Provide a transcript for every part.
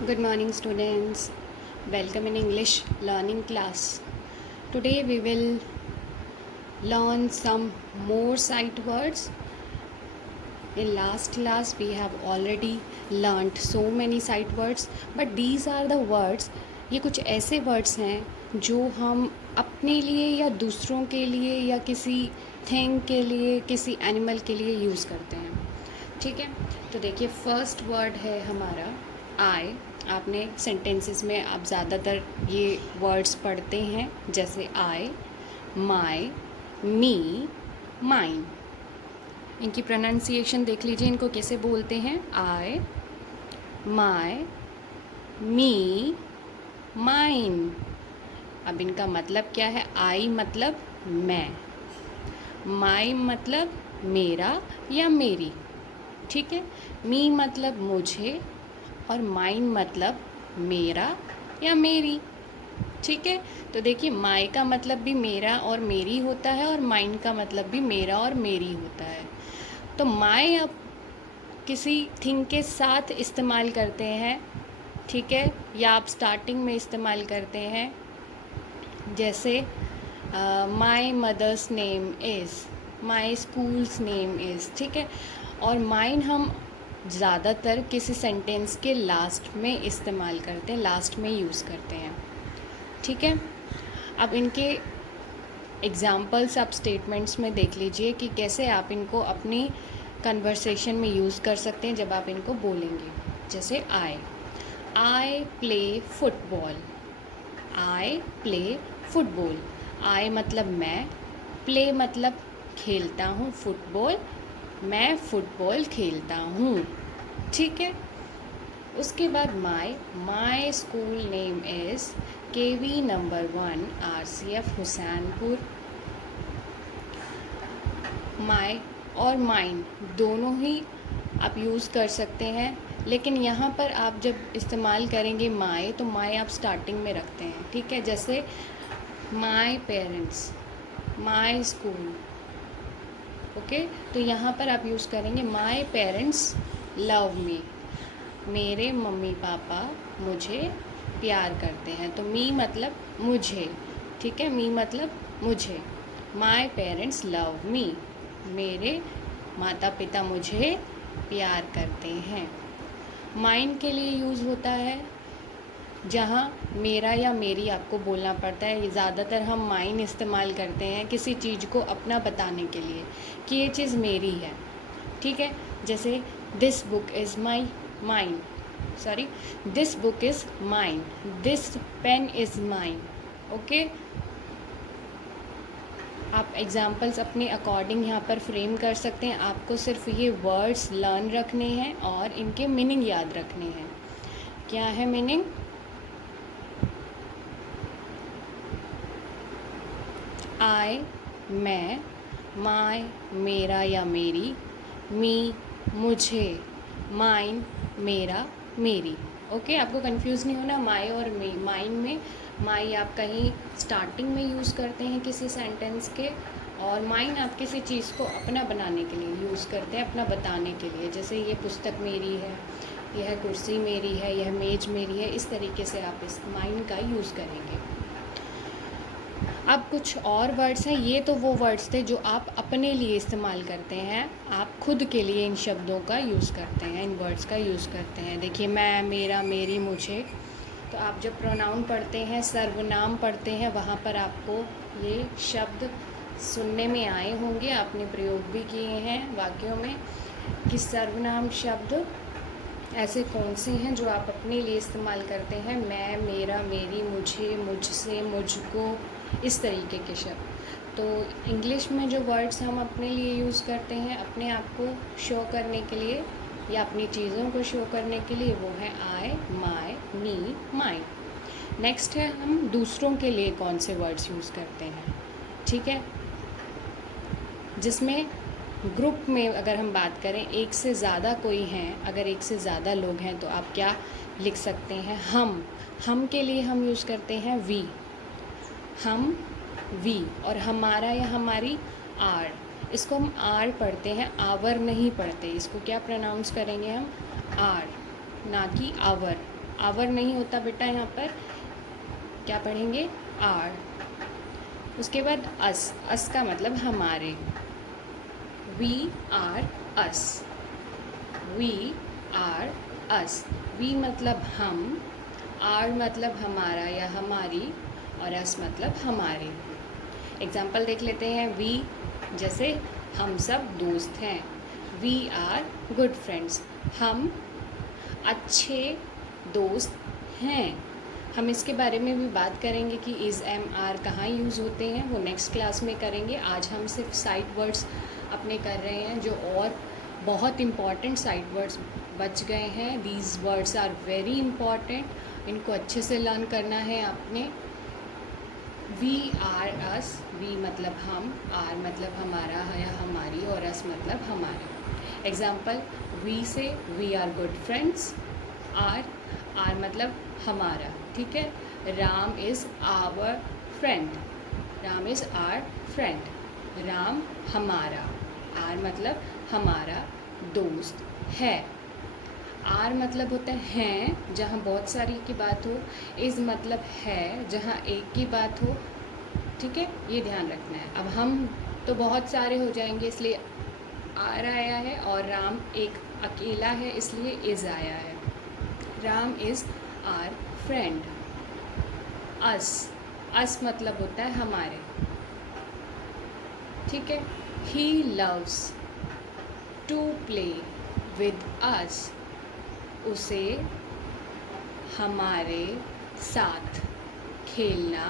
Good morning, students. Welcome in English learning class. Today we will learn some more sight words. In last class we have already learnt so many sight words, but these are the words. ये कुछ ऐसे words हैं जो हम अपने लिए या दूसरों के लिए या किसी थिंग के लिए, किसी एनिमल के लिए यूज़ करते हैं. ठीक है, तो देखिए फर्स्ट वर्ड है हमारा आई. आपने सेंटेंसेस में आप ज़्यादातर ये वर्ड्स पढ़ते हैं, जैसे आई, माई, मी, माइन. इनकी प्रोनाउंसिएशन देख लीजिए, इनको कैसे बोलते हैं. आई, माई, मी, माइन. अब इनका मतलब क्या है. आई मतलब मैं, माई मतलब मेरा या मेरी. ठीक है, मी मतलब मुझे और माइन मतलब मेरा या मेरी. ठीक है, तो देखिए माई का मतलब भी मेरा और मेरी होता है और माइन का मतलब भी मेरा और मेरी होता है. तो माई आप किसी थिंग के साथ इस्तेमाल करते हैं, ठीक है, या आप स्टार्टिंग में इस्तेमाल करते हैं, जैसे my mother's name is, my school's name is. ठीक है, और माइन हम ज़्यादातर किसी सेंटेंस के लास्ट में इस्तेमाल करते हैं, लास्ट में यूज़ करते हैं. ठीक है, अब इनके एग्ज़ाम्पल्स आप स्टेटमेंट्स में देख लीजिए कि कैसे आप इनको अपनी कन्वर्सेशन में यूज़ कर सकते हैं जब आप इनको बोलेंगे. जैसे I play football. I play football. I मतलब मैं, प्ले मतलब खेलता हूँ, फुटबॉल मैं फुटबॉल खेलता हूँ. ठीक है, उसके बाद my school name is KV number 1 RCF हुसैनपुर. माई और माइन दोनों ही आप यूज़ कर सकते हैं, लेकिन यहाँ पर आप जब इस्तेमाल करेंगे माई, तो माई आप स्टार्टिंग में रखते हैं. ठीक है, जैसे my parents, my school. Okay, तो यहाँ पर आप यूज़ करेंगे माई पेरेंट्स लव मी. मेरे मम्मी पापा मुझे प्यार करते हैं. तो मी मतलब मुझे. ठीक है, मी मतलब मुझे. माई पेरेंट्स लव मी, मेरे माता पिता मुझे प्यार करते हैं. माइन के लिए यूज़ होता है जहाँ मेरा या मेरी आपको बोलना पड़ता है. ये ज़्यादातर हम माइन इस्तेमाल करते हैं किसी चीज़ को अपना बताने के लिए कि ये चीज़ मेरी है. ठीक है, जैसे this book is mine, sorry, this book is mine, this pen is mine. Okay, आप एग्ज़ाम्पल्स अपने अकॉर्डिंग यहाँ पर फ्रेम कर सकते हैं. आपको सिर्फ ये वर्ड्स लर्न रखने हैं और इनके मीनिंग याद रखने हैं. क्या है मीनिंग. आई मैं, माई मेरा या मेरी, मी मुझे, माइन मेरा मेरी. ओके, आपको कंफ्यूज नहीं होना माई और मी. माइन में माई आप कहीं स्टार्टिंग में यूज़ करते हैं किसी सेंटेंस के, और माइन आप किसी चीज़ को अपना बनाने के लिए यूज़ करते हैं, अपना बताने के लिए. जैसे ये पुस्तक मेरी है, यह कुर्सी मेरी है, यह मेज़ मेरी है. इस तरीके से आप इस माइन का यूज़ करेंगे. अब कुछ और वर्ड्स हैं. ये तो वो वर्ड्स थे जो आप अपने लिए इस्तेमाल करते हैं, आप खुद के लिए इन शब्दों का यूज़ करते हैं, इन वर्ड्स का यूज़ करते हैं. देखिए मैं, मेरा, मेरी, मुझे. तो आप जब प्रोनाउन पढ़ते हैं, सर्वनाम पढ़ते हैं, वहाँ पर आपको ये शब्द सुनने में आए होंगे, आपने प्रयोग भी किए हैं वाक्यों में कि सर्वनाम शब्द ऐसे कौन से हैं जो आप अपने लिए इस्तेमाल करते हैं. मैं, मेरा, मेरी, मुझे, मुझसे, मुझको, इस तरीके के शब्द. तो इंग्लिश में जो वर्ड्स हम अपने लिए यूज़ करते हैं अपने आप को शो करने के लिए या अपनी चीज़ों को शो करने के लिए, वो है आई, माई, मी, माइन. नेक्स्ट है हम दूसरों के लिए कौन से वर्ड्स यूज़ करते हैं. ठीक है, जिसमें ग्रुप में अगर हम बात करें, एक से ज़्यादा कोई हैं, अगर एक से ज़्यादा लोग हैं, तो आप क्या लिख सकते हैं. हम के लिए हम यूज़ करते हैं वी. हम, वी. और हमारा या हमारी आर. इसको हम आर पढ़ते हैं, आवर नहीं पढ़ते. इसको क्या प्रोनाउंस करेंगे हम, आर, ना कि आवर. आवर नहीं होता बेटा, यहाँ पर क्या पढ़ेंगे, आर। उसके बाद अस, अस का मतलब हमारे, we our us, we our us. We मतलब हम, आर मतलब हमारा या हमारी, और अस मतलब हमारे। एग्जाम्पल देख लेते हैं। वी जैसे हम सब दोस्त हैं, वी आर गुड फ्रेंड्स, हम अच्छे दोस्त हैं। हम इसके बारे में भी बात करेंगे कि इज़, एम, आर कहाँ यूज़ होते हैं, वो नेक्स्ट क्लास में करेंगे। आज हम सिर्फ साइट वर्ड्स अपने कर रहे हैं, जो और बहुत इम्पॉर्टेंट साइट वर्ड्स बच गए हैं। These words are very important, इनको अच्छे से लर्न करना है आपने। वी आर अस, वी मतलब हम, आर मतलब हमारा या हमारी, और अस मतलब हमारे। एग्जाम्पल, वी से we are good friends, our, our मतलब हमारा, ठीक है। Ram is our friend, Ram is our friend, Ram हमारा, आर मतलब हमारा दोस्त है। आर मतलब होता है हैं, जहाँ बहुत सारी की बात हो। इज़ मतलब है, जहाँ एक की बात हो, ठीक है, ये ध्यान रखना है। अब हम तो बहुत सारे हो जाएंगे, इसलिए आर आया है, और राम एक अकेला है इसलिए इज़ आया है। Ram is our friend. Us, us मतलब होता है हमारे, ठीक है। He loves to play with us, उसे हमारे साथ खेलना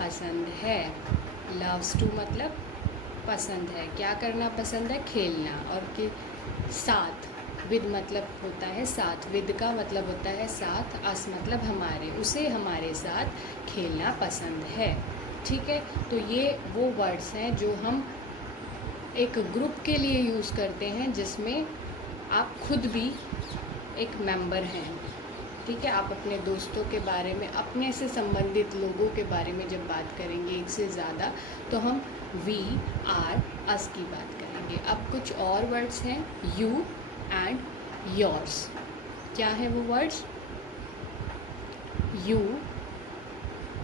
पसंद है। लव्स टू मतलब पसंद है, क्या करना पसंद है, खेलना। और के साथ, विद मतलब होता है साथ, विद का मतलब होता है साथ, अस मतलब हमारे, उसे हमारे साथ खेलना पसंद है, ठीक है। तो ये वो वर्ड्स हैं जो हम एक ग्रुप के लिए यूज़ करते हैं, जिसमें आप खुद भी एक मेंबर हैं, ठीक है। आप अपने दोस्तों के बारे में, अपने से संबंधित लोगों के बारे में जब बात करेंगे एक से ज़्यादा, तो हम वी आर अस की बात करेंगे। अब कुछ और वर्ड्स हैं, यू एंड योर्स। क्या है वो words, you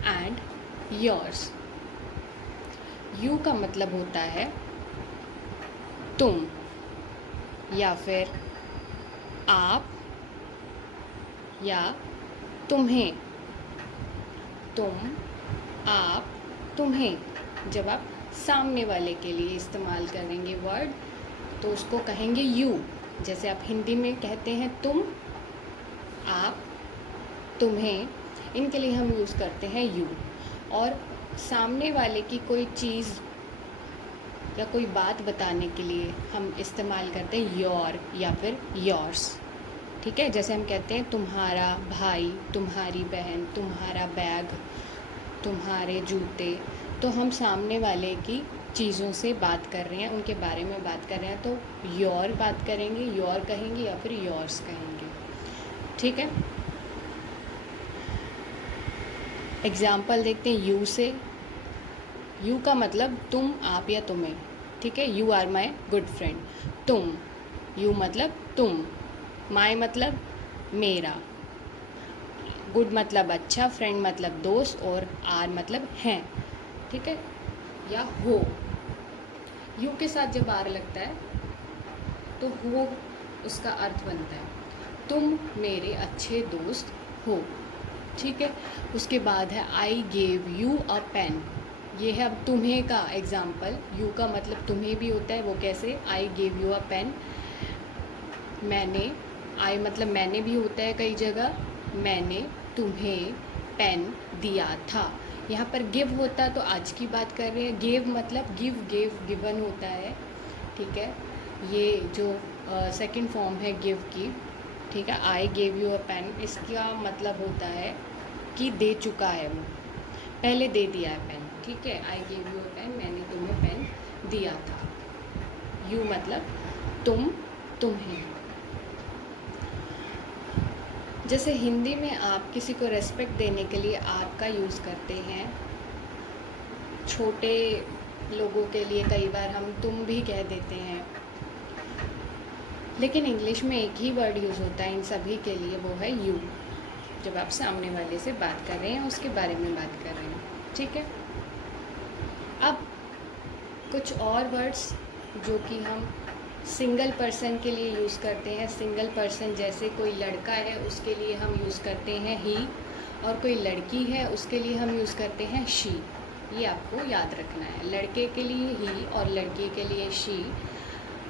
and yours. You का मतलब होता है तुम, या फिर आप, या तुम्हें। तुम, आप, तुम्हें। जब आप सामने वाले के लिए इस्तेमाल करेंगे वर्ड, तो उसको कहेंगे यू। जैसे आप हिंदी में कहते हैं तुम, आप, तुम्हें, इनके लिए हम यूज़ करते हैं यू। और सामने वाले की कोई चीज़ या कोई बात बताने के लिए हम इस्तेमाल करते हैं योर या फिर योर्स, ठीक है। जैसे हम कहते हैं तुम्हारा भाई, तुम्हारी बहन, तुम्हारा बैग, तुम्हारे जूते, तो हम सामने वाले की चीज़ों से बात कर रहे हैं, उनके बारे में बात कर रहे हैं, तो योर बात करेंगे, योर कहेंगे या फिर योर्स कहेंगे, ठीक है। एग्जाम्पल देखते हैं यू से। यू का मतलब तुम, आप या तुम्हें, ठीक है। You are my good friend, तुम, यू मतलब तुम, माई मतलब मेरा, गुड मतलब अच्छा, फ्रेंड मतलब दोस्त, और आर मतलब हैं, ठीक है, या हो। यू के साथ जब आर लगता है तो हो उसका अर्थ बनता है तुम मेरे अच्छे दोस्त हो, ठीक है। उसके बाद है I gave you a pen. ये है अब तुम्हें का एग्जाम्पल। यू का मतलब तुम्हें भी होता है, वो कैसे, I gave you a pen. मैंने, आई मतलब मैंने भी होता है कई जगह, मैंने तुम्हें पेन दिया था। यहाँ पर गिव होता तो आज की बात कर रहे हैं, गिव मतलब गिव, गेव, गिवन होता है, ठीक है। ये जो सेकंड फॉर्म है गिव की, ठीक है। I gave you a pen, इसका मतलब होता है कि दे चुका है, वो पहले दे दिया है पेन, ठीक है। I gave you a pen, मैंने तुम्हें पेन दिया था। यू मतलब तुम, तुम्हें। जैसे हिंदी में आप किसी को रेस्पेक्ट देने के लिए आपका यूज़ करते हैं, छोटे लोगों के लिए कई बार हम तुम भी कह देते हैं, लेकिन इंग्लिश में एक ही वर्ड यूज़ होता है इन सभी के लिए, वो है यू। जब आप सामने वाले से बात कर रहे हैं, उसके बारे में बात कर रहे हैं, ठीक है। अब कुछ और वर्ड्स जो कि हम सिंगल पर्सन के लिए यूज़ करते हैं। सिंगल पर्सन जैसे कोई लड़का है उसके लिए हम यूज़ करते हैं ही, और कोई लड़की है उसके लिए हम यूज़ करते हैं शी। ये आपको याद रखना है, लड़के के लिए ही और लड़की के लिए शी।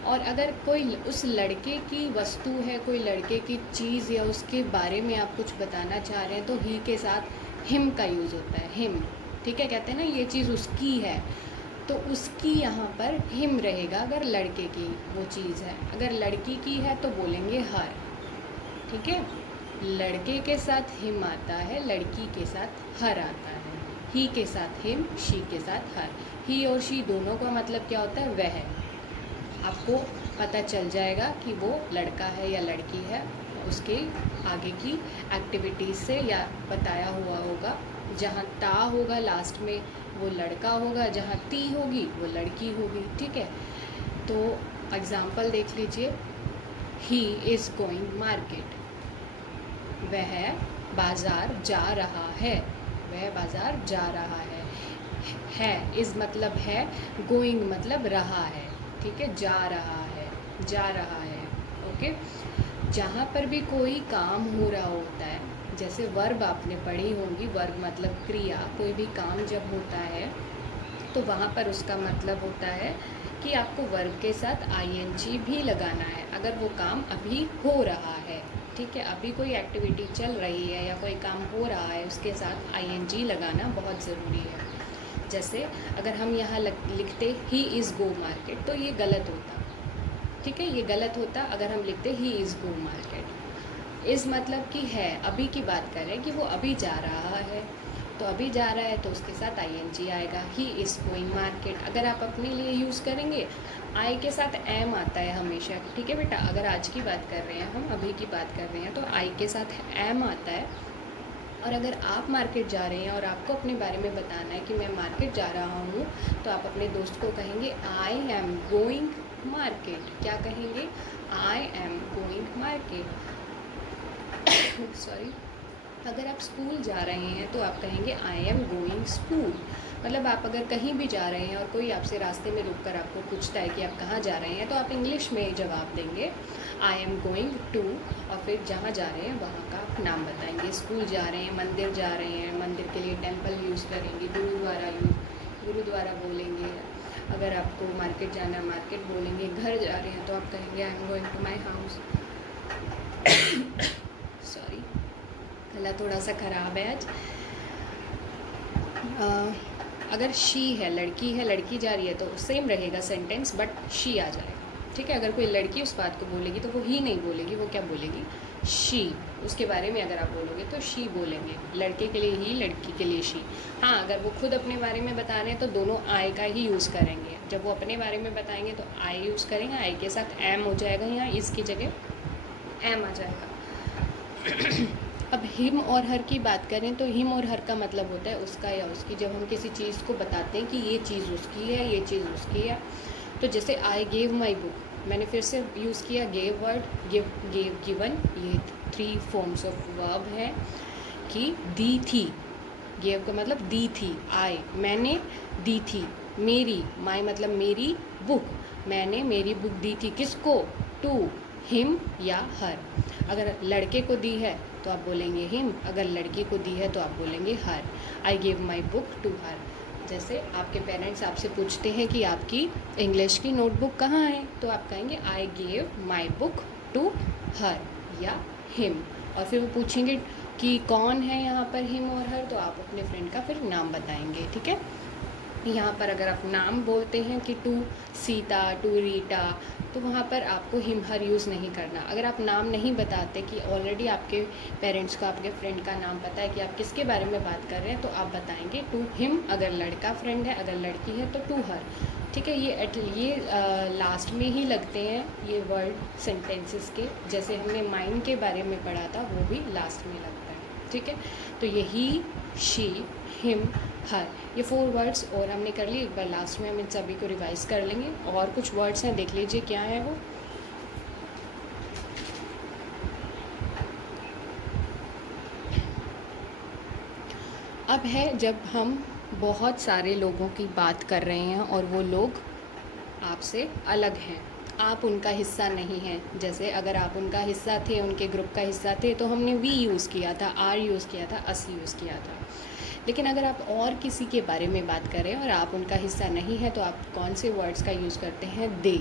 और अगर कोई उस लड़के की वस्तु है, कोई लड़के की चीज़ या उसके बारे में आप कुछ बताना चाह रहे हैं तो ही के साथ हिम का यूज़ होता है, हिम, ठीक है। कहते हैं ना ये चीज़ उसकी है, तो उसकी यहाँ पर हिम रहेगा अगर लड़के की वो चीज़ है। अगर लड़की की है तो बोलेंगे हर, ठीक है। लड़के के साथ हिम आता है, लड़की के साथ हर आता है। ही के साथ हिम, शी के साथ हर। ही और शी दोनों का मतलब क्या होता है, वह। आपको पता चल जाएगा कि वो लड़का है या लड़की है उसके आगे की एक्टिविटीज़ से, या बताया हुआ होगा। जहाँ ता होगा लास्ट में वो लड़का होगा, जहाँ ती होगी वो लड़की होगी, ठीक है। तो एग्ज़ाम्पल देख लीजिए, ही इज़ गोइंग मार्केट, वह बाज़ार जा रहा है, वह बाज़ार जा रहा है इज़ मतलब है, गोइंग मतलब रहा है, ठीक है, जा रहा है, जा रहा है, ओके। जहाँ पर भी कोई काम हो रहा होता है, जैसे वर्ब आपने पढ़ी होंगी, वर्ब मतलब क्रिया, कोई भी काम जब होता है तो वहाँ पर उसका मतलब होता है कि आपको वर्ब के साथ ing भी लगाना है अगर वो काम अभी हो रहा है, ठीक है। अभी कोई एक्टिविटी चल रही है या कोई काम हो रहा है, उसके साथ ing लगाना बहुत ज़रूरी है। जैसे अगर हम यहाँ लिखते ही इज़ गो मार्केट तो ये गलत होता, ठीक है, ये गलत होता अगर हम लिखते he is go market. Is मतलब कि है, अभी की बात कर रहे हैं कि वो अभी जा रहा है, तो अभी जा रहा है तो उसके साथ ing आएगा, ही इज़ गोइंग मार्केट। अगर आप अपने लिए यूज़ करेंगे, आई के साथ एम आता है हमेशा, ठीक है बेटा। अगर आज की बात कर रहे हैं हम, अभी की बात कर रहे हैं, तो आई के साथ एम आता है। और अगर आप मार्केट जा रहे हैं और आपको अपने बारे में बताना है कि मैं मार्केट जा रहा हूँ, तो आप अपने दोस्त को कहेंगे आई एम गोइंग मार्केट। क्या कहेंगे, I am going market, sorry. अगर आप स्कूल जा रहे हैं तो आप कहेंगे आई एम गोइंग स्कूल। मतलब आप अगर कहीं भी जा रहे हैं और कोई आपसे रास्ते में रुक कर आपको पूछता है कि आप कहाँ जा रहे हैं, तो आप इंग्लिश में जवाब देंगे आई एम गोइंग टू, और फिर जहाँ जा रहे हैं वहाँ का आप नाम बताएंगे। स्कूल जा रहे हैं, मंदिर जा रहे हैं, मंदिर के लिए टेम्पल यूज़ करेंगे, गुरुद्वारा बोलेंगे। अगर आपको मार्केट जाना है, मार्केट बोलेंगे। घर जा रहे हैं तो आप कहेंगे I am going to my house. Sorry, गला थोड़ा सा ख़राब है आज। अगर शी है, लड़की जा रही है, तो सेम रहेगा सेंटेंस, बट शी आ जाएगा, ठीक है। अगर कोई लड़की उस बात को बोलेगी तो वो ही नहीं बोलेगी, वो क्या बोलेगी, शी। उसके बारे में अगर आप बोलोगे तो शी बोलेंगे, लड़के के लिए ही, लड़की के लिए शी। हाँ, अगर वो खुद अपने बारे में बता रहे हैं तो दोनों आई का ही यूज़ करेंगे। जब वो अपने बारे में बताएंगे तो आई यूज़ करेंगे, आई के साथ एम हो जाएगा, यहाँ इसकी जगह एम आ जाएगा। अब हिम और हर की बात करें तो हिम और हर का मतलब होता है उसका या उसकी। जब हम किसी चीज़ को बताते हैं कि ये चीज़ उसकी है, ये चीज़ उसकी है, तो जैसे आई गेव माई बुक, मैंने फिर से यूज़ किया गेव वर्ड, गेव गिवन, ये 3 फॉर्म्स ऑफ वर्ब है कि दी थी। गेव का मतलब दी थी, आई मैंने दी थी, मेरी, माई मतलब मेरी, बुक मैंने मेरी बुक दी थी, किसको, टू हिम या हर। अगर लड़के को दी है तो आप बोलेंगे हिम, अगर लड़की को दी है तो आप बोलेंगे her. I give my book to her. जैसे आपके पेरेंट्स आपसे पूछते हैं कि आपकी इंग्लिश की नोटबुक कहाँ है, तो आप कहेंगे I give my book to her या हिम। और फिर वो पूछेंगे कि कौन है यहाँ पर हिम और हर, तो आप अपने फ्रेंड का फिर नाम बताएंगे, ठीक है। यहाँ पर अगर आप नाम बोलते हैं कि टू सीता, टू रीटा, तो वहाँ पर आपको हिम हर यूज़ नहीं करना। अगर आप नाम नहीं बताते कि ऑलरेडी आपके पेरेंट्स को आपके फ्रेंड का नाम पता है कि आप किसके बारे में बात कर रहे हैं, तो आप बताएंगे टू हिम अगर लड़का फ्रेंड है, अगर लड़की है तो टू हर, ठीक है। ये लास्ट में ही लगते हैं ये वर्ड सेंटेंसेस के। जैसे हमने माइंड के बारे में पढ़ा था, वो भी लास्ट में लगता है, ठीक है। तो ये ही, शी, हिम, हर, ये 4 वर्ड्स और हमने कर लिए। एक बार लास्ट में हम इन सभी को रिवाइज कर लेंगे। और कुछ वर्ड्स हैं, देख लीजिए क्या है वो। अब है जब हम बहुत सारे लोगों की बात कर रहे हैं और वो लोग आपसे अलग हैं, आप उनका हिस्सा नहीं हैं। जैसे अगर आप उनका हिस्सा थे, उनके ग्रुप का हिस्सा थे, तो हमने वी यूज़ किया था, आर यूज़ किया था, अस यूज़ किया था। लेकिन अगर आप और किसी के बारे में बात करें और आप उनका हिस्सा नहीं है, तो आप कौन से वर्ड्स का यूज़ करते हैं? दे।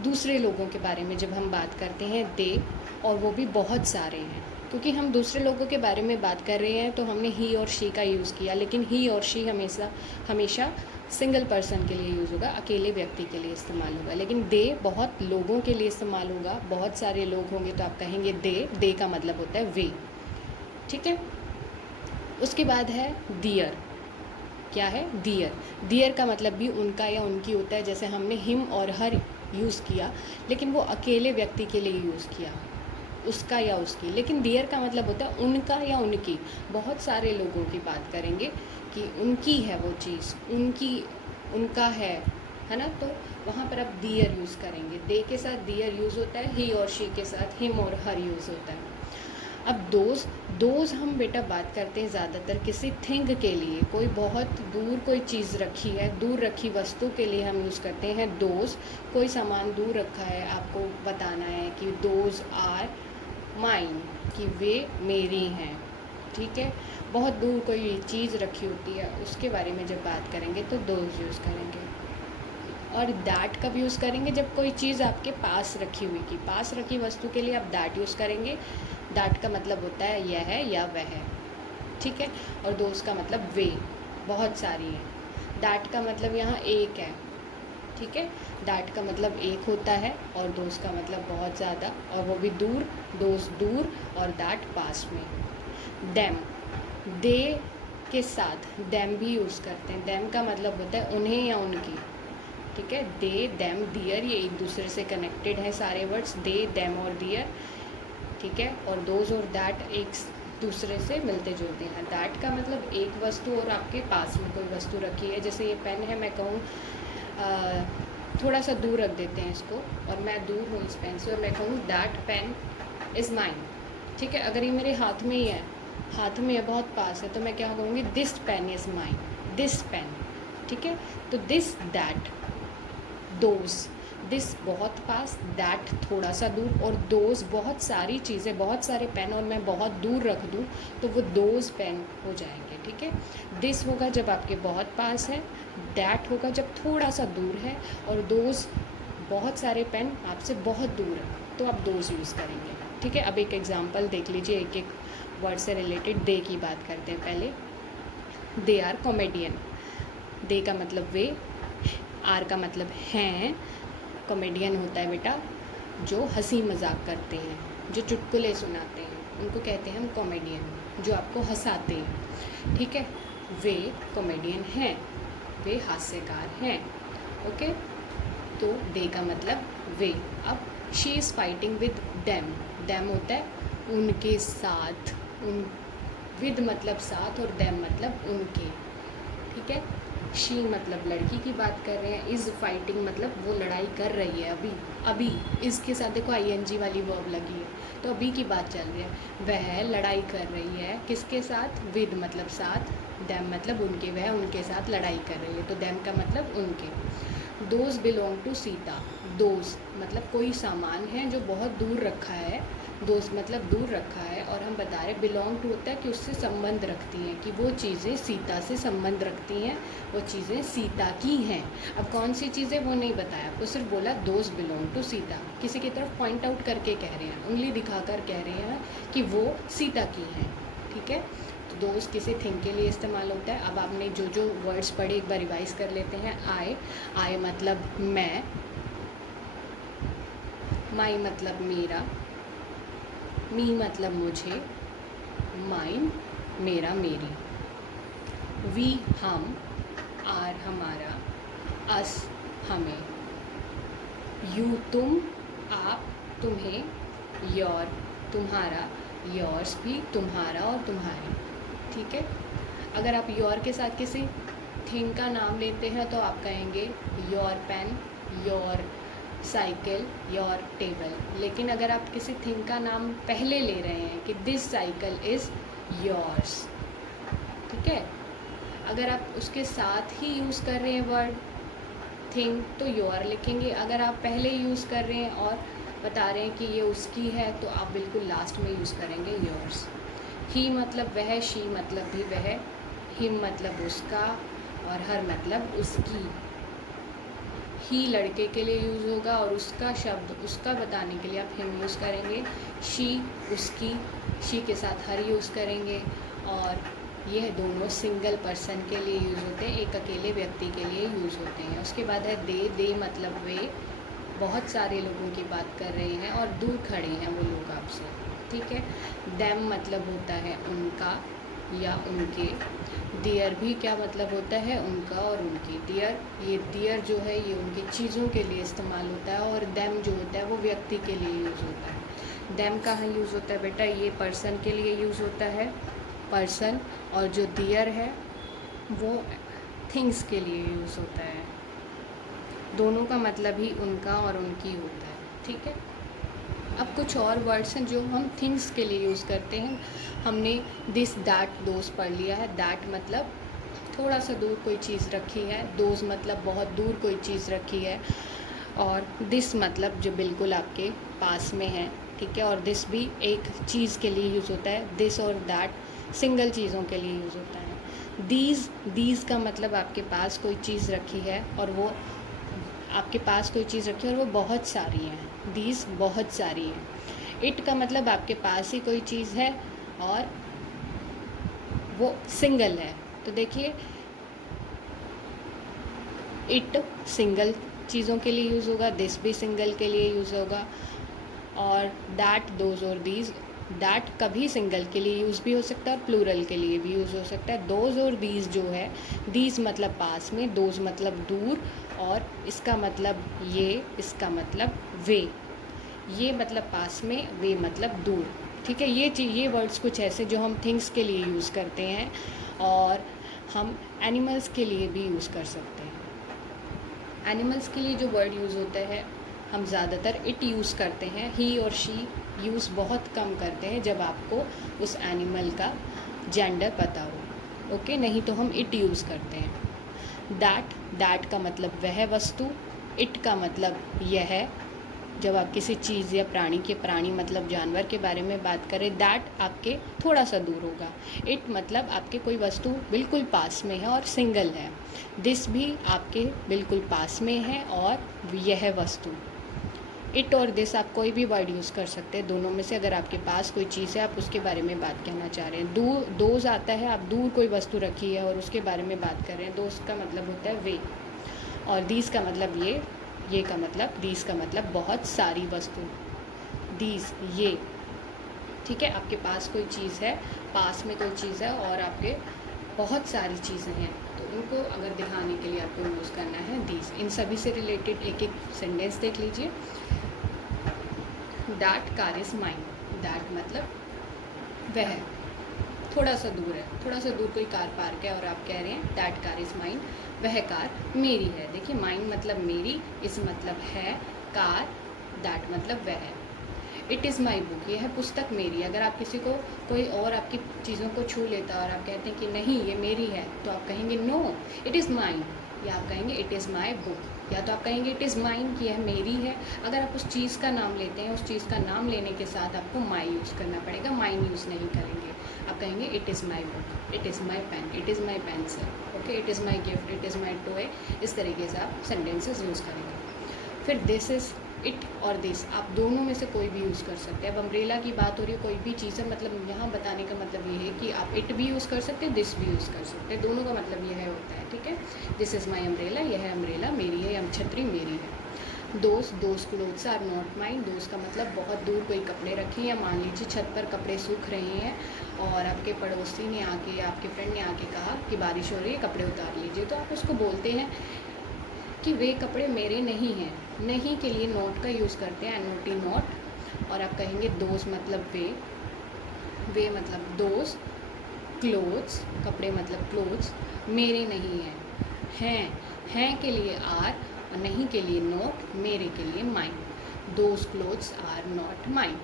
दूसरे लोगों के बारे में जब हम बात करते हैं दे, और वो भी बहुत सारे हैं, क्योंकि हम दूसरे लोगों के बारे में बात कर रहे हैं तो हमने ही और शी का यूज़ किया, लेकिन ही और शी हमेशा हमेशा सिंगल पर्सन के लिए यूज़ होगा, अकेले व्यक्ति के लिए इस्तेमाल होगा। लेकिन दे बहुत लोगों के लिए इस्तेमाल होगा, बहुत सारे लोग होंगे तो आप कहेंगे दे का मतलब होता है वे। ठीक है। उसके बाद है दियर। क्या है? दियर। दियर का मतलब भी उनका या उनकी होता है। जैसे हमने हिम और हर यूज़ किया, लेकिन वो अकेले व्यक्ति के लिए यूज़ किया, उसका या उसकी। लेकिन दियर का मतलब होता है उनका या उनकी। बहुत सारे लोगों की बात करेंगे कि उनकी है वो चीज़, उनकी, उनका है ना। तो वहाँ पर आप दियर यूज़ करेंगे। दे के साथ दियर यूज़ होता है, ही और शी के साथ हिम और हर यूज़ होता है। अब दोज हम बेटा बात करते हैं ज़्यादातर किसी थिंग के लिए। कोई बहुत दूर कोई चीज़ रखी है, दूर रखी वस्तु के लिए हम यूज़ करते हैं दोज। कोई सामान दूर रखा है, आपको बताना है कि दोज आर माइन, कि वे मेरी हैं। ठीक है। बहुत दूर कोई चीज़ रखी होती है, उसके बारे में जब बात करेंगे तो दोज यूज़ करेंगे। और दैट कब यूज़ करेंगे? जब कोई चीज़ आपके पास रखी हुई की, पास रखी वस्तु के लिए आप दैट यूज़ करेंगे। दैट का मतलब होता है यह है या वह है। ठीक है। और दोस्त का मतलब वे, बहुत सारी है। दैट का मतलब यहाँ एक है। ठीक है। दैट का मतलब एक होता है और दोस्त का मतलब बहुत ज़्यादा, और वो भी दूर, दोस्त दूर और दैट पास में। डैम, दे के साथ डैम भी यूज़ करते हैं। डैम का मतलब होता है उन्हें या उनकी। ठीक है। दे, डैम, दियर, ये एक दूसरे से कनेक्टेड है सारे वर्ड्स, दे, डैम और दियर। ठीक है। और दोज और दैट एक दूसरे से मिलते जुलते हैं। दैट का मतलब एक वस्तु और आपके पास में कोई वस्तु रखी है। जैसे ये पेन है, मैं कहूँ थोड़ा सा दूर रख देते हैं इसको, और मैं दूर हूँ इस पेन से, और मैं कहूँ दैट पेन इज़ माइन। ठीक है। अगर ये मेरे हाथ में ही है, हाथ में है, बहुत पास है, तो मैं क्या कहूँगी? This pen is mine, this pen. ठीक है। तो दिस, दैट, दोज। दिस बहुत पास, दैट थोड़ा सा दूर, और दोज बहुत सारी चीज़ें, बहुत सारे पेन, और मैं बहुत दूर रख दूँ तो वो दोज पेन हो जाएंगे। ठीक है। दिस होगा जब आपके बहुत पास है, दैट होगा जब थोड़ा सा दूर है, और दोज बहुत सारे पेन आपसे बहुत दूर है, तो आप दोज यूज़ करेंगे। ठीक है। अब एक एग्जाम्पल देख लीजिए, एक एक वर्ड से रिलेटेड। दे की बात करते हैं पहले। They are comedian. दे का मतलब वे, आर का मतलब हैं। कॉमेडियन होता है बेटा जो हंसी मजाक करते हैं, जो चुटकुले सुनाते हैं, उनको कहते हैं हम कॉमेडियन, जो आपको हंसाते हैं। ठीक है। वे कॉमेडियन हैं, वे हास्यकार हैं। ओके। तो दे का मतलब वे। अब she is fighting with dam. Dam होता है उनके साथ, उन, विद मतलब साथ, और डैम मतलब उनके। ठीक है। शी मतलब लड़की की बात कर रहे हैं, इज़ फाइटिंग मतलब वो लड़ाई कर रही है अभी। अभी इसके साथ देखो आईएनजी वाली वर्ब लगी है, तो अभी की बात चल रही है। वह लड़ाई कर रही है किसके साथ? विद मतलब साथ, डैम मतलब उनके, वह उनके साथ लड़ाई कर रही है, तो डैम का मतलब उनके। Those belong to Sita. Those मतलब कोई सामान है जो बहुत दूर रखा है, दोस्त मतलब दूर रखा है, और हम बता रहे बिलोंग टू होता है कि उससे संबंध रखती हैं, कि वो चीज़ें सीता से संबंध रखती हैं, वो चीज़ें सीता की हैं। अब कौन सी चीज़ें वो नहीं बताया, आपको सिर्फ बोला दोस्त बिलोंग टू सीता। किसी की तरफ पॉइंट आउट करके कह रहे हैं, उंगली दिखाकर कह रहे हैं कि वो सीता की हैं। ठीक है। तो दोस्त किसी थिंग के लिए इस्तेमाल होता है। अब आपने जो जो वर्ड्स पढ़े एक बार रिवाइज कर लेते हैं। आई मतलब मैं, माई मतलब मेरा, मी मतलब मुझे, माइन मेरा मेरी, वी हम, आर हमारा, अस हमें, यू तुम, आप तुम्हें, योर तुम्हारा, योर्स भी तुम्हारा और तुम्हारी। ठीक है। अगर आप योर के साथ किसी थिंग का नाम लेते हैं तो आप कहेंगे your pen, your cycle, your table. लेकिन अगर आप किसी थिंग का नाम पहले ले रहे हैं कि दिस साइकिल इज़ योर्स, ठीक है। अगर आप उसके साथ ही यूज़ कर रहे हैं वर्ड थिंग तो योर लिखेंगे। अगर आप पहले यूज़ कर रहे हैं और बता रहे हैं कि ये उसकी है तो आप बिल्कुल लास्ट में यूज़ करेंगे योर्स। ही मतलब वह, शी मतलब भी वह, हिम मतलब उसका और हर मतलब उसकी। ही लड़के के लिए यूज़ होगा और उसका शब्द उसका बताने के लिए आप हिम यूज़ करेंगे। शी उसकी, शी के साथ हर यूज़ करेंगे। और यह दोनों सिंगल पर्सन के लिए यूज़ होते हैं, एक अकेले व्यक्ति के लिए यूज़ होते हैं। उसके बाद है दे मतलब वे, बहुत सारे लोगों की बात कर रहे हैं और दूर खड़े हैं वो लोग आपसे, ठीक है। दैम मतलब होता है उनका या उनके। डियर भी क्या मतलब होता है, उनका और उनकी। डियर, ये डियर जो है ये उनकी चीज़ों के लिए इस्तेमाल होता है और दैम जो होता है वो व्यक्ति के लिए यूज़ होता है। दैम कहाँ यूज़ होता है बेटा, ये पर्सन के लिए यूज़ होता है, पर्सन। और जो डियर है वो थिंग्स के लिए यूज़ होता है। दोनों का मतलब ही उनका और उनकी होता है, ठीक है। अब कुछ और वर्ड्स हैं जो हम थिंग्स के लिए यूज़ करते हैं। हमने दिस दैट दोज पढ़ लिया है। दैट मतलब थोड़ा सा दूर कोई चीज़ रखी है, दोज मतलब बहुत दूर कोई चीज़ रखी है, और दिस मतलब जो बिल्कुल आपके पास में है, ठीक है। और दिस भी एक चीज़ के लिए यूज़ होता है, दिस और दैट सिंगल चीज़ों के लिए यूज़ होता है। दीज का मतलब आपके पास कोई चीज़ रखी है और वो आपके पास कोई चीज़ रखी है और वो बहुत सारी हैं, दीज बहुत सारी हैं। इट का मतलब आपके पास ही कोई चीज़ है और वो सिंगल है। तो देखिए इट सिंगल चीज़ों के लिए यूज़ होगा, दिस भी सिंगल के लिए यूज़ होगा, और दैट दोज और दीज, दैट कभी सिंगल के लिए यूज़ भी हो सकता है, प्लूरल के लिए भी यूज़ हो सकता है। दोज और दीज जो है, दीज मतलब पास में, दोज मतलब दूर, और इसका मतलब ये, इसका मतलब वे। ये मतलब पास में, वे मतलब दूर, ठीक है। ये वर्ड्स कुछ ऐसे जो हम थिंग्स के लिए यूज़ करते हैं और हम एनिमल्स के लिए भी यूज़ कर सकते हैं। एनिमल्स के लिए जो वर्ड यूज़ होता है हम ज़्यादातर इट यूज़ करते हैं, ही और शी यूज़ बहुत कम करते हैं जब आपको उस एनिमल का जेंडर पता हो, ओके। नहीं तो हम इट यूज़ करते हैं। दैट का मतलब वह वस्तु, इट का मतलब यह, जब आप किसी चीज़ या प्राणी मतलब जानवर के बारे में बात करें, दैट आपके थोड़ा सा दूर होगा। इट मतलब आपके कोई वस्तु बिल्कुल पास में है और सिंगल है। दिस भी आपके बिल्कुल पास में है और यह वस्तु। इट और दिस आप कोई भी वर्ड यूज़ कर सकते हैं दोनों में से। अगर आपके पास कोई चीज़ है, आप उसके बारे में बात कहना चाह रहे हैं। दोज आता है, आप दूर कोई वस्तु रखी है और उसके बारे में बात कर रहे हैं, दोस्त का मतलब होता है वे। और दीज का मतलब ये का मतलब, दीज का मतलब बहुत सारी वस्तु, दीज ये, ठीक है। आपके पास कोई चीज़ है, पास में कोई चीज़ है और आपके बहुत सारी चीज़ें हैं, तो उनको अगर दिखाने के लिए आपको यूज़ करना है दीज। इन सभी से रिलेटेड एक एक सेंटेंस देख लीजिए। That car is mine, that मतलब वह, थोड़ा सा दूर है, थोड़ा सा दूर कोई कार पार्क है और आप कह रहे हैं दैट कार इज़ माइन, वह कार मेरी है। देखिए माइन मतलब मेरी, इस मतलब है, कार, दैट मतलब वह है। इट इज़ माई बुक, यह है पुस्तक मेरी। अगर आप किसी को, कोई और आपकी चीज़ों को छू लेता है और आप कहते हैं कि नहीं ये मेरी है, तो आप कहेंगे नो इट इज़ माइन, या आप कहेंगे इट इज़ माई बुक, या तो आप कहेंगे इट इज़ माइन कि यह मेरी है। अगर आप उस चीज़ का नाम लेते हैं, उस चीज़ का नाम लेने के साथ आपको माई यूज़ करना पड़ेगा, माइन यूज़ नहीं करेंगे। आप कहेंगे it is my book, it is my pen, it is my pencil, okay, it is my gift, it is my toy. इस तरीके से आप सेंटेंसेस यूज़ करेंगे। फिर दिस इज़, इट और दिस आप दोनों में से कोई भी यूज़ कर सकते हैं। अब अम्ब्रेला की बात हो रही है, कोई भी चीज़ है, मतलब यहाँ बताने का मतलब ये है कि आप इट भी यूज़ कर सकते हैं, दिस भी यूज़ कर सकते हैं, दोनों का मतलब यह होता है, ठीक है। दिस इज़ माई अम्ब्रेला, यह अम्ब्रेला मेरी है, या छतरी मेरी है। Those clothes are not mine, those का मतलब बहुत दूर कोई कपड़े रखे हैं, या मान लीजिए छत पर कपड़े सूख रहे हैं और आपके पड़ोसी ने आके, आपके फ्रेंड ने आके कहा कि बारिश हो रही है, कपड़े उतार लीजिए, तो आप उसको बोलते हैं कि वे कपड़े मेरे नहीं हैं। नहीं के लिए नॉट का यूज़ करते हैं, NOT नॉट। और आप कहेंगे दोज मतलब वे मतलब दोज, क्लोथ्स कपड़े मतलब क्लोथ्स मेरे नहीं हैं, हैं के लिए आर और नहीं के लिए नॉट, मेरे के लिए mine. Those clothes are not mine,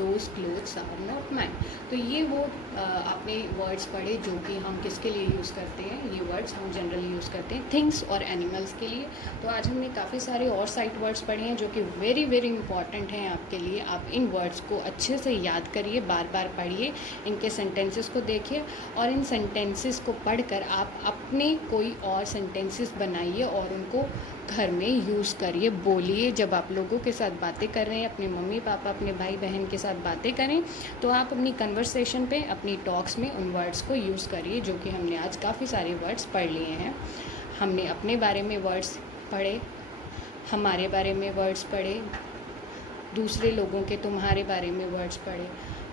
those clothes are not mine. तो ये वो आपने वर्ड्स पढ़े जो कि हम किसके लिए यूज़ करते हैं, ये वर्ड्स हम जनरली यूज़ करते हैं थिंग्स और एनिमल्स के लिए। तो आज हमने काफ़ी सारे और साइट वर्ड्स पढ़े हैं जो कि वेरी वेरी इंपॉर्टेंट हैं आपके लिए। आप इन वर्ड्स को अच्छे से याद करिए, बार बार पढ़िए, इनके सेंटेंसेस को देखिए और इन सेंटेंसेस को पढ़कर आप अपने कोई और सेंटेंसेस बनाइए और उनको घर में यूज़ करिए, बोलिए। जब आप लोगों के साथ बातें कर रहे हैं, अपने मम्मी पापा, अपने भाई बहन के साथ बातें करें, तो आप अपनी कन्वर्सेशन पे, अपनी टॉक्स में उन वर्ड्स को यूज़ करिए जो कि हमने आज काफ़ी सारे वर्ड्स पढ़ लिए हैं। हमने अपने बारे में वर्ड्स पढ़े, हमारे बारे में वर्ड्स पढ़े, दूसरे लोगों के तुम्हारे बारे में वर्ड्स पढ़े,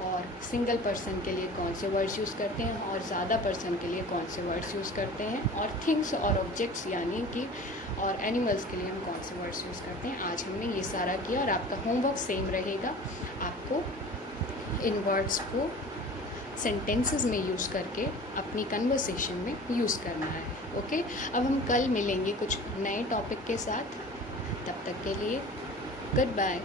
और सिंगल पर्सन के लिए कौन से वर्ड्स यूज़ करते हैं और ज़्यादा पर्सन के लिए कौन से वर्ड्स यूज़ करते हैं, और थिंग्स और ऑब्जेक्ट्स यानी कि और एनिमल्स के लिए हम कौन से वर्ड्स यूज़ करते हैं। आज हमने ये सारा किया और आपका होमवर्क सेम रहेगा। आपको इन वर्ड्स को सेंटेंसेस में यूज़ करके अपनी कन्वर्सेशन में यूज़ करना है। ओके, अब हम कल मिलेंगे कुछ नए टॉपिक के साथ। तब तक के लिए गुड बाय।